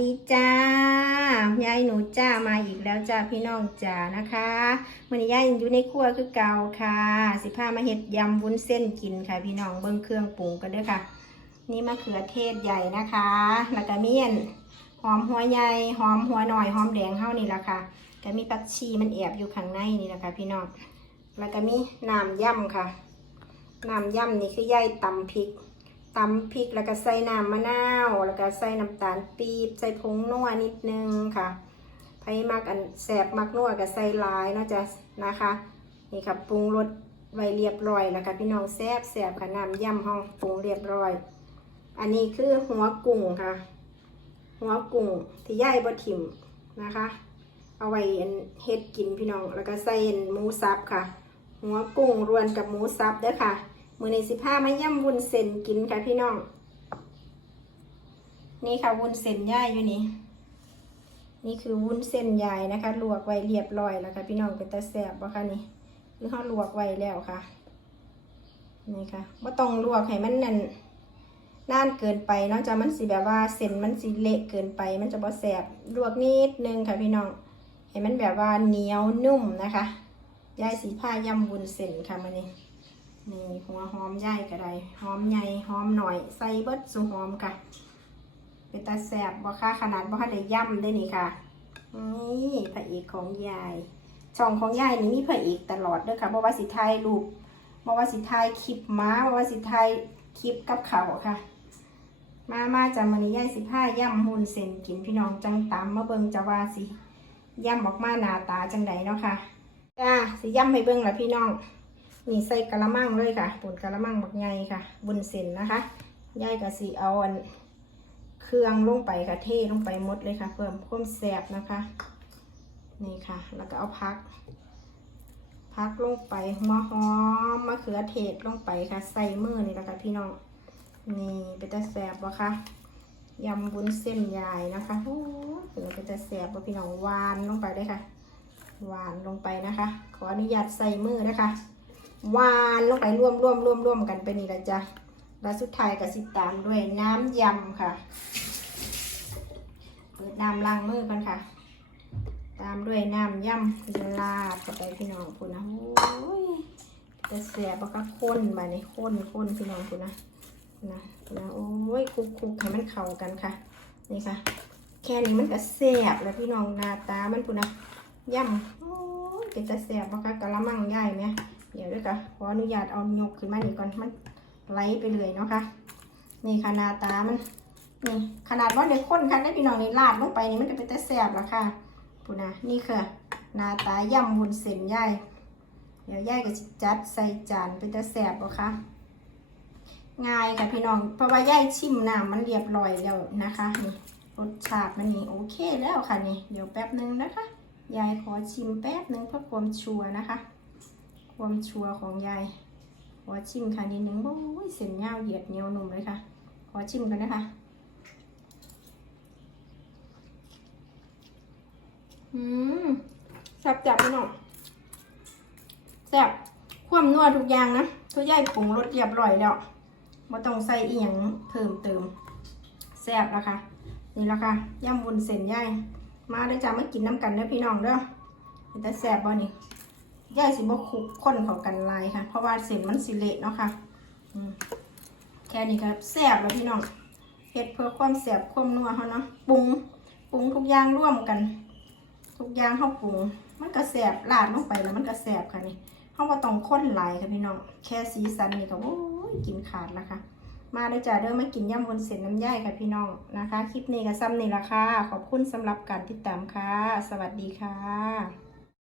ดีจ้ายายหนูจ้ามาอีกแล้วจ้าพี่น้องจ้านะคะมื่อนี้ยายอยู่ในครัวคือเก่าค่ะ สิพามาเห็ดยำวุ้นเส้นกินค่ะ พี่น้องเบิ้งเครื่องปรุงกันด้วยค่ะ นี่มะเขือเทศใหญ่นะคะ แล้วก็มีอันหอมหัวใหญ่หอมหัวหน่อยหอมแดงเท่านี่แหละค่ะก็มีผักชีมันแอบอยู่ข้างในนี่แหละค่ะพี่น้องแล้วก็มีน้ำย่ำค่ะน้ำย่ำนี่คือยายตำพริก ตำพริกแล้วก็ใส่น้ำมะนาวแล้วก็ใส่น้ำตาลปี๊บใส่ผงนัวนิดนึงค่ะไผ่มักอันแสบมักนัวก็ใส่ลายเนาะจ๊ะนะคะนี่ค่ะปรุงรสไว้เรียบร้อยแล้วค่ะพี่น้องแซบแซ่บค่ะน้ำย่ำห้องปรุงเรียบร้อย อันนี้คือหัวกุ้งค่ะ หัวกุ้งที่ย่ายบะถิ่มนะคะ เอาไว้เฮ็ดกินพี่น้องแล้วก็ใส่หมูสับค่ะ หัวกุ้งรวนกับหมูสับเด้อค่ะ มือในสิบห้ามาย่ำวุ้นเส้นกินค่ะพี่น้อง นี่ค่ะวุ้นเส้นย่ายอยู่นี่ นี่คือวุ้นเส้นยายนะคะ ลวกไว้เรียบร้อยแล้วค่ะ พี่น้องเป็นตาแสบบ่คะนี่ คือเขาลวกไว้แล้วค่ะ นี่ค่ะว่าต้องลวกให้มันนั่นนานเกินไปนาะจะมันสิแบบว่าเส้นมันสิเละเกินไป มันจะบ่แสบลวกนิดนึงค่ะพี่น้องให้มันแบบว่าเหนียวนุ่มนะคะ ยายสีผ้าย่ำวุ้นเส้นค่ะมันนี้ นี่หัวหอมใหญ่ก็ได้หอมใหญ่หอมหน่อยใส่เบิดสุหอมค่ะ เป็นตาแสบบ่ค่ะขนาดบ่ค่ะได้ย่ำได้นี่ค่ะนี่พระเอกของยายช่องของยายนี่มีพระเอกตลอดเด้อค่ะบ่ว่าสิถ่ายรูปบ่ว่าสิถ่ายคลิปม้าบ่ว่าสิถ่ายคลิปกับเขาค่ะ มามาจากมือนี้ยายสิพาย่ำหุ่นเส้นกินพี่น้องจังตามมาเบิงจะว่าสิย่ำออกมาหน้าตาจังไดเนาะค่ะจ้าสิย่ำให้เบิงละพี่น้อง นี่ใส่กะละมังเลยค่ะปุ่นกะละมังบักใหญ่ค่ะ บุญเส้นนะคะย่ายกะสีเอาอันเครื่องลงไปค่ะเทลงไปหมดเลยค่ะ เพิ่มความแซบนะคะ นี่ค่ะ แล้วก็เอาพัก พักลงไปหัวหอมมะเขือเทศลงไปค่ะ ใส่มือนี่แหละค่ะพี่น้องนี่เป็นตาแซบวะค่ะยำบุญเส้นยายนะคะโอ้ยเป็นตาแซบวะพี่น้องหวานลงไปเลยค่ะหวานลงไปนะคะ ขออนุญาตใส่มือนะคะ วานลงไปร่วมร่วมร่วมร่วมกันไปนี่ละจ้ะแล้วสุดท้ายก็สิตามด้วยน้ำยำค่ะ เปิดน้ำล้างมือกันค่ะ ตามด้วยน้ำยำลาดเข้าไปพี่น้องคุณนะโอ้ยจะแสบแล้วก็ข้นมาในข้นข้นพี่น้องคุณนะนะนะโอ้ยคลุกคุกให้มันเข้ากันค่ะ นี่ค่ะ แค่นี้มันก็แสบแล้วพี่น้องหน้าตามันคุณนะยำโอ้ยเป็นจะแสบก็กะละมังใหญ่ไหม เดี๋ยวด้วยค่ะขออนุญาตเอายกขึ้นมานี่ก่อนมันไหลไปเลยเนาะค่ะนี่ขนาดตามันนี่ขนาดว่าเด็กข้นค่ะได้พี่น้องนี่ลาดลงไปนี่มันก็เป็นแต่แสบล้วค่ะปูนะนี่ค่ะหนาตาย่ำวุ้นเส้นย่ายเดี๋ยวย่ายก็สิจัดใส่จานเป็นแต่แสบบ่ค่ะง่ายค่ะพี่น้องเพราะว่าย่ายชิมน้ำมันเรียบร้อยแล้วนะคะนี่รสชาติมันนี่โอเคแล้วค่ะนี่เดี๋ยวแป๊บนึงนะคะยายขอชิมแป๊บนึงเพื่อความชัวร์นะคะ ความชัวร์ของยาย ขอชิมค่ะนิดนึงโอ้ยเส้นยาวเหยียดเหนียวนุ่มเลยค่ะ ขอชิมกันนะคะ อืมแซ่บจับพี่น้องแซ่บความนัวทุกอย่างนะทุกอย่างปรุงรสเรียบร้อยแล้วไม่ต้องใส่อีหยังเพิ่มเติมแซ่บแล้วค่ะ นี่แล้วค่ะย่ำวุ้นเส้นย่ายมาได้จ้ามากินน้ำกันเด้อพี่น้องเด้อแต่แซ่บบ่นี่ ย่ายสิบ่คลุกข้นเข้ากันลายค่ะ เพราะว่าเส้นมันสิเละเนาะค่ะแค่นี้ก็แซ่บแล้วพี่น้องเฮ็ดเพื่อความแซ่บความนัวเฮาเนาะปรุงปรุงทุกอย่างร่วมกัน ทุกอย่างเฮาปรุง มันก็แซ่บลาดลงไปแล้วมันก็แซ่บค่ะนี่เฮาบ่ต้องข้นหลายค่ะพี่น้องแค่สีสันนี่ก็โอ้ยกินขาดแล้วค่ะมาเลยจ้าเด้อมากินยำวนเส้นน้ำย่ายค่ะพี่น้องนะคะ คลิปนี้ก็ซ้ำนี่ละค่ะ ขอบคุณสำหรับการติดตามค่ะ สวัสดีค่ะ